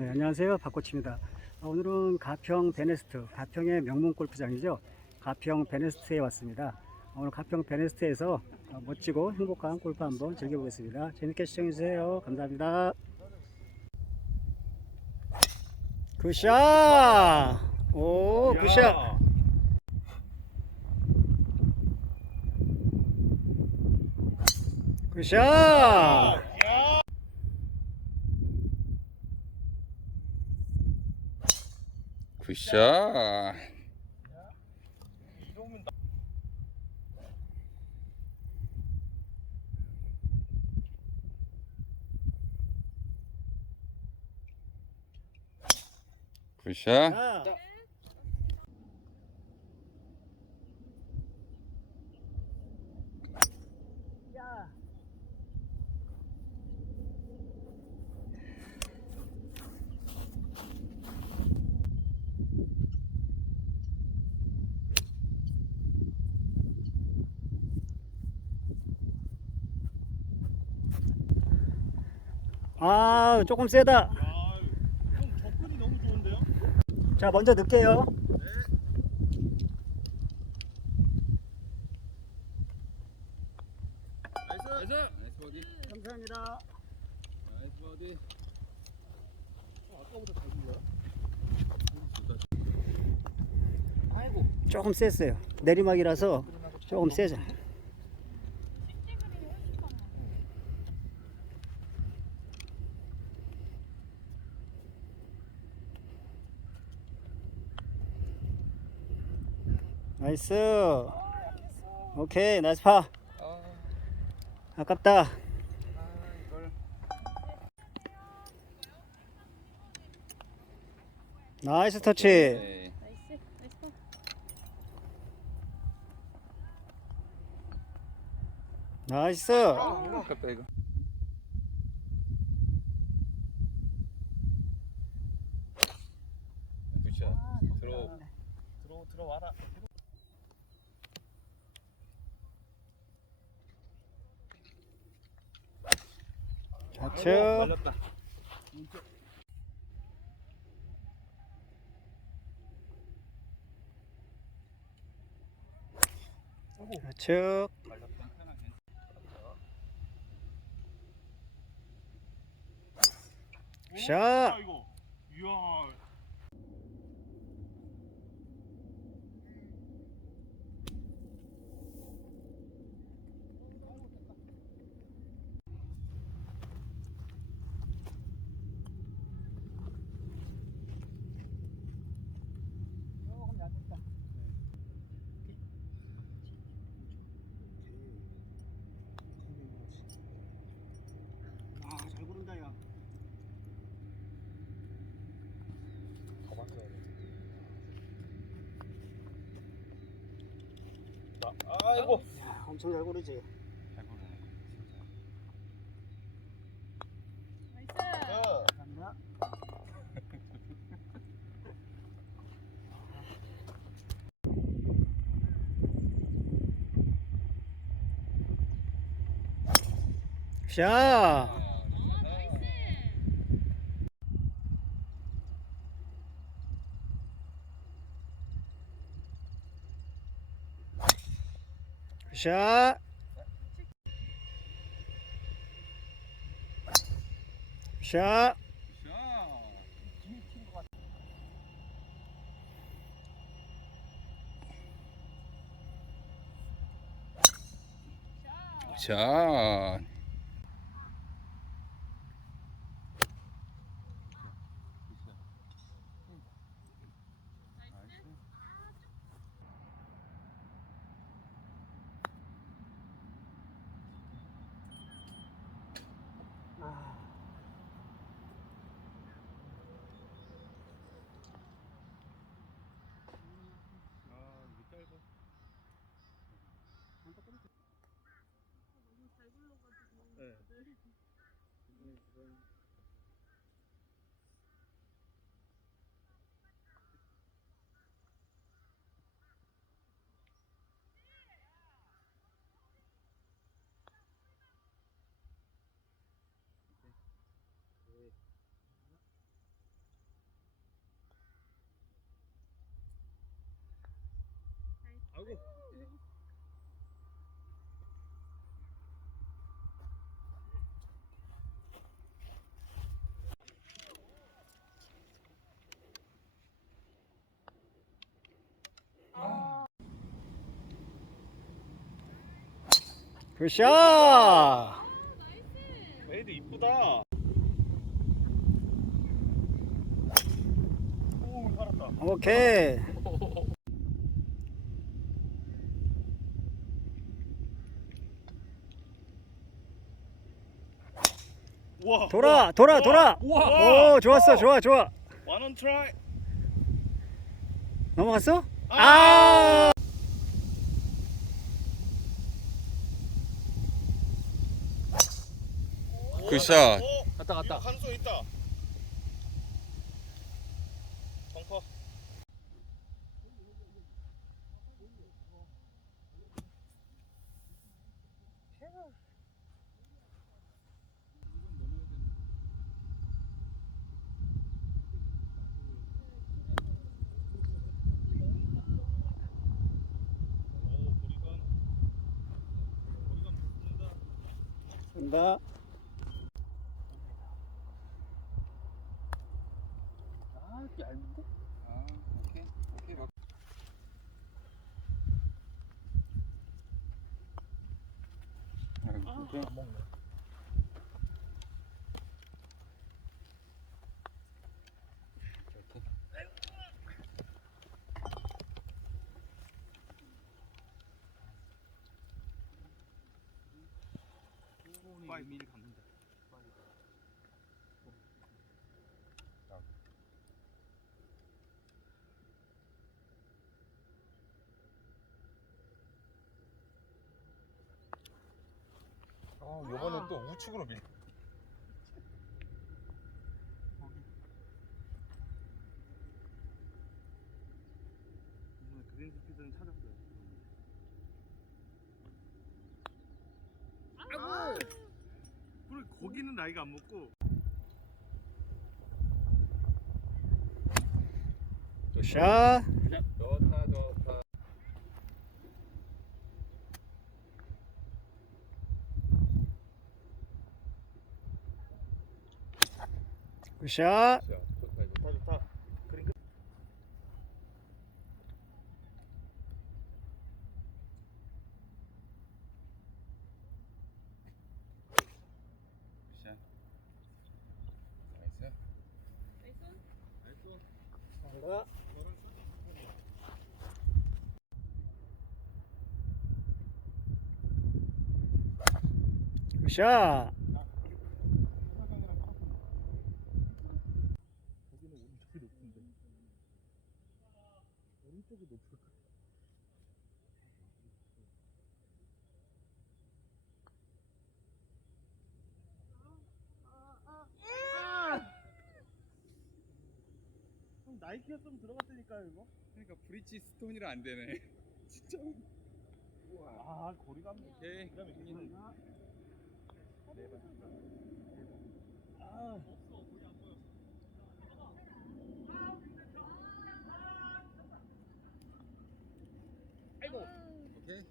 네, 안녕하세요. 박코치입니다. 오늘은 가평 베네스트, 가평의 명문 골프장이죠. 가평 베네스트에 왔습니다. 오늘 가평 베네스트에서 멋지고 행복한 골프 한번 즐겨보겠습니다. 재밌게 시청해주세요. 감사합니다. 굿샷! 오, 굿샷! 굿샷! 굿샷. 굿샷. 아, 조금 세다. 형 접근이 너무 좋은데요? 자, 먼저 넣을게요. 나이스. 나이스 버디. 감사합니다. 나이스 버디. 아까보다 잘 준 거야? 아이고. 조금 셌어요. 내리막이라서 조금 세죠. 나이스. 오케이, 나이스 파. 아깝다. 이걸. 나이스 터치. 네. 나이스. 아깝다 이거. 굿샷. 들어와라. 좌측. 걸렸다. 좌측. 샷. 이거. 이야. 아, 잘 고른다, 야. 아이고. 야, 엄청 잘 고르지. 잘 보네. 감사합니다. 샷. 샷. 샷. 굿샷. 아이고. 굿샷. 레이드 이쁘다. 오, 살았다. 오케이. 우와. 돌아 돌아 돌아. 우와. 오 좋았어 좋아 좋아. 원원 트라이. 넘어갔어? 아. 굿샷. 갔다 갔다. 가능성 있다. 벙커. 된다. 아, 얇은데? 아, 오케이. 오케이. 오케이. 안 먹네. 빨리 미리 갔는데. 요번엔 또 우측으로 밀. 그린 스피드는 찾았어요. 아이고! 그래, 거기는 나이가 안 먹고. 굿샷. 좋다, 좋다. 굿샷. 좋다, 좋다, 좋다. 그린 끝. 굿샷. 나이스. 간다. 굿샷. 거기는 오른쪽이 높은데. 오른쪽이 높을 것 같아. 형 나이키였으면 들어갔다니까요 이거. 그러니까 브릿지 스톤이라 안 되네. 진짜. 아 거리감. 오케이. 기가 막히네. 아. 아이고. 오케이.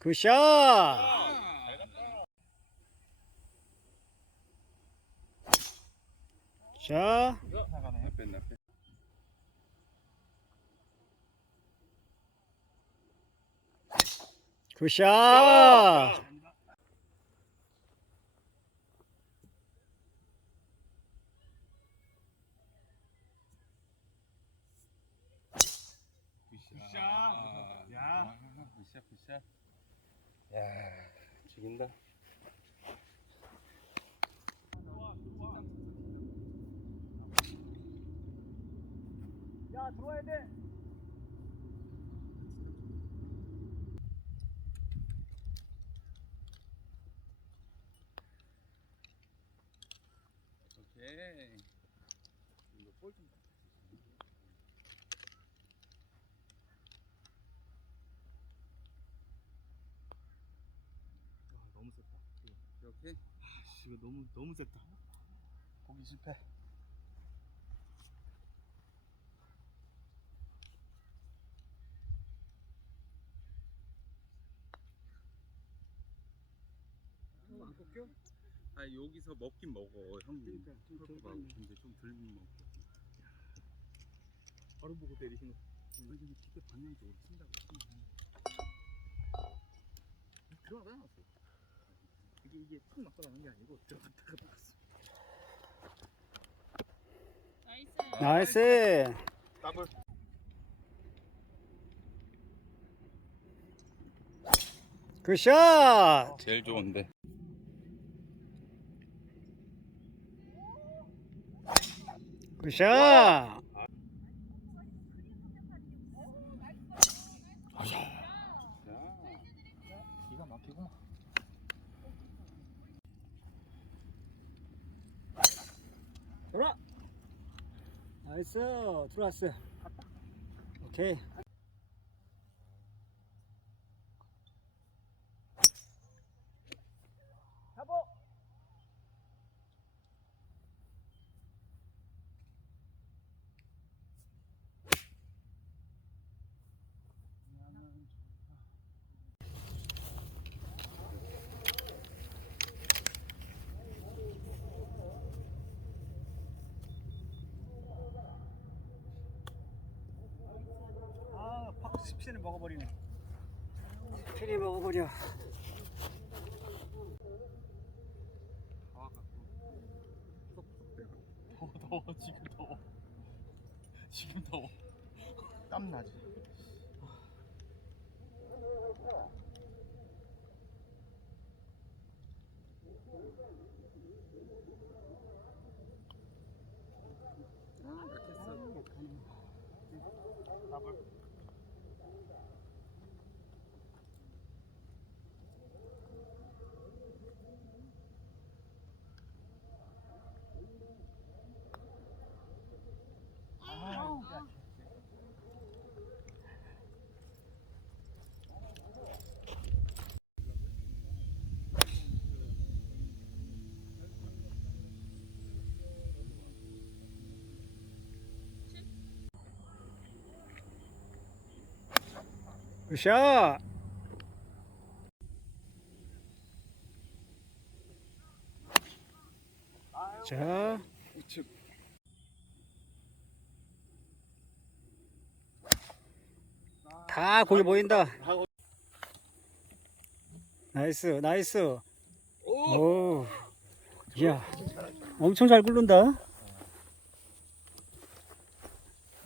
굿샷. 잘 갔다. 자, 나가네. 뺐나 뺐. 굿샷. 굿샷. 야. 야. 굿샷, 굿샷. 야, 죽인다. 야, 들어와야 돼. 오케이. 이거 볼좀 너무 셌다. 오케이. 이거 너무 셌다. 보기 실패. 안 꺾여? 아 여기서 먹긴 먹어 형님. 그러니까 좀 꺾어 덜 봐. 받네. 근데 좀 덜 먹고. 바로 보고 때리시는 거. 아니 근데 티켓 방향 쪽으로 친다고. 들어가다 나왔어. 이게 툭 맞고 나온 게 아니고 들어갔다가 나왔어. 나이스. 나이스. 더블. 굿샷. 제일 좋은데. 굿샷. 기가 막히구만. 돌아. 나이스. 들어왔어. 오케이. 아, 팍 스피드를 먹어버리네. 스피드 먹어버려. 더워 지금 더워. 지금 더워. 땀 나지. 더블. 굿샷. 자. 다 거기 보인다. 나이스, 나이스. 오. 이야. 엄청 잘 굴른다. 야,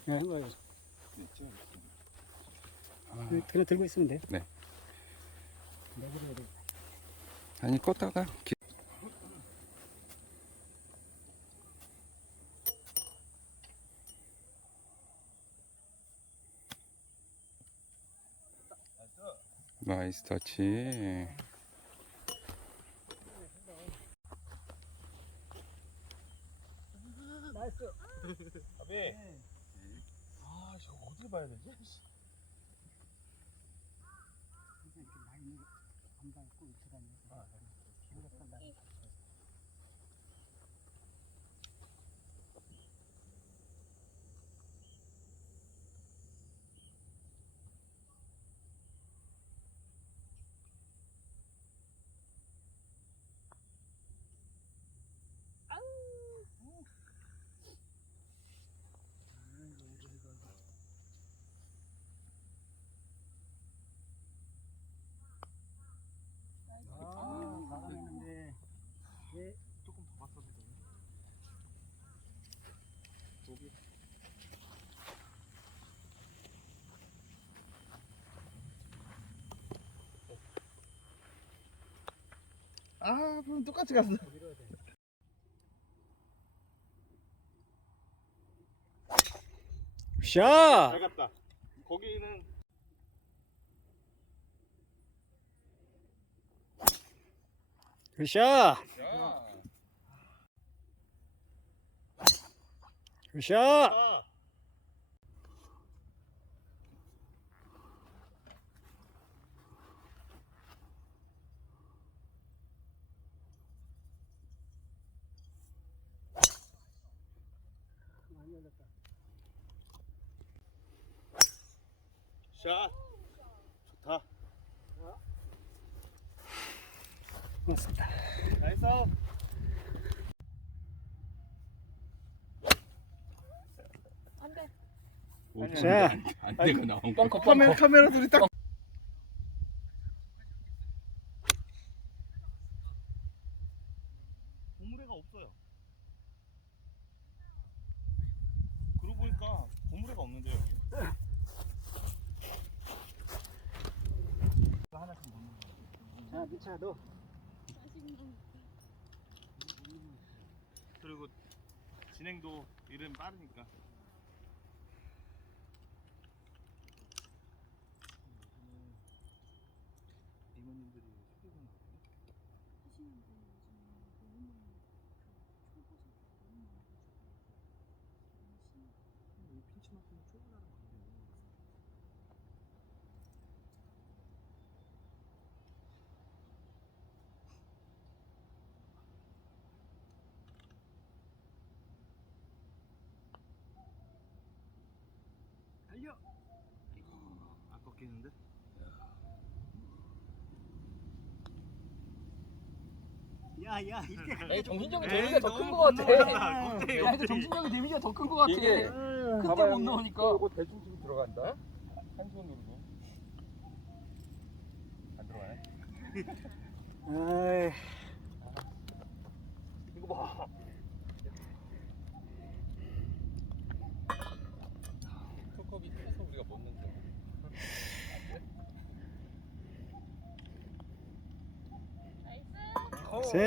한 거야. 그냥 들고 있으면 돼. 네. 내버려야 돼. 아니 껐다가. 나이스 터치. 나이스. 아비. 아, 저 어디를 봐야 되지? 이렇게 많이 안 밟고 이렇게 다니는 거. 아, 잘하는데. 예. 조금 더 봤어도 되네. 여기. 아, 그럼 똑같이 갔어. 밀어야 돼. 샷! 잘 갔다. 거기는 굿샷! 굿샷! 아, 많이 열렸다. 샷. 좋다. 고맙습니다. 됐어. 안돼. 자. 안돼가 나온 거. 벙커 카메라 둘이 딱. 고무래가 없어요. 그러고 보니까 고무래가 없는데요. 하나씩 먹는 거. 자, 미차 너. 그리고 진행도 이름 빠르니까. 이모님들이 휴대폰 핀치만큼은 초보자랑 관계 없는 거 같아요. 달려. 안 꺾이는데? 야, 이렇게. 에이, 정신적인 에이, 데미지가 더 큰 너무 거 같아. 겁나. 껍데기, 야, 근데 정신적인 데미지가 더 큰 거 같아. 이게 큰데 못 넣으니까. 이거 대충 치고 들어간다. 한 손으로도. 안 들어가네. 아이, 이거 봐. 컵이 해서 우리가 못 넣는 나이스. 셋.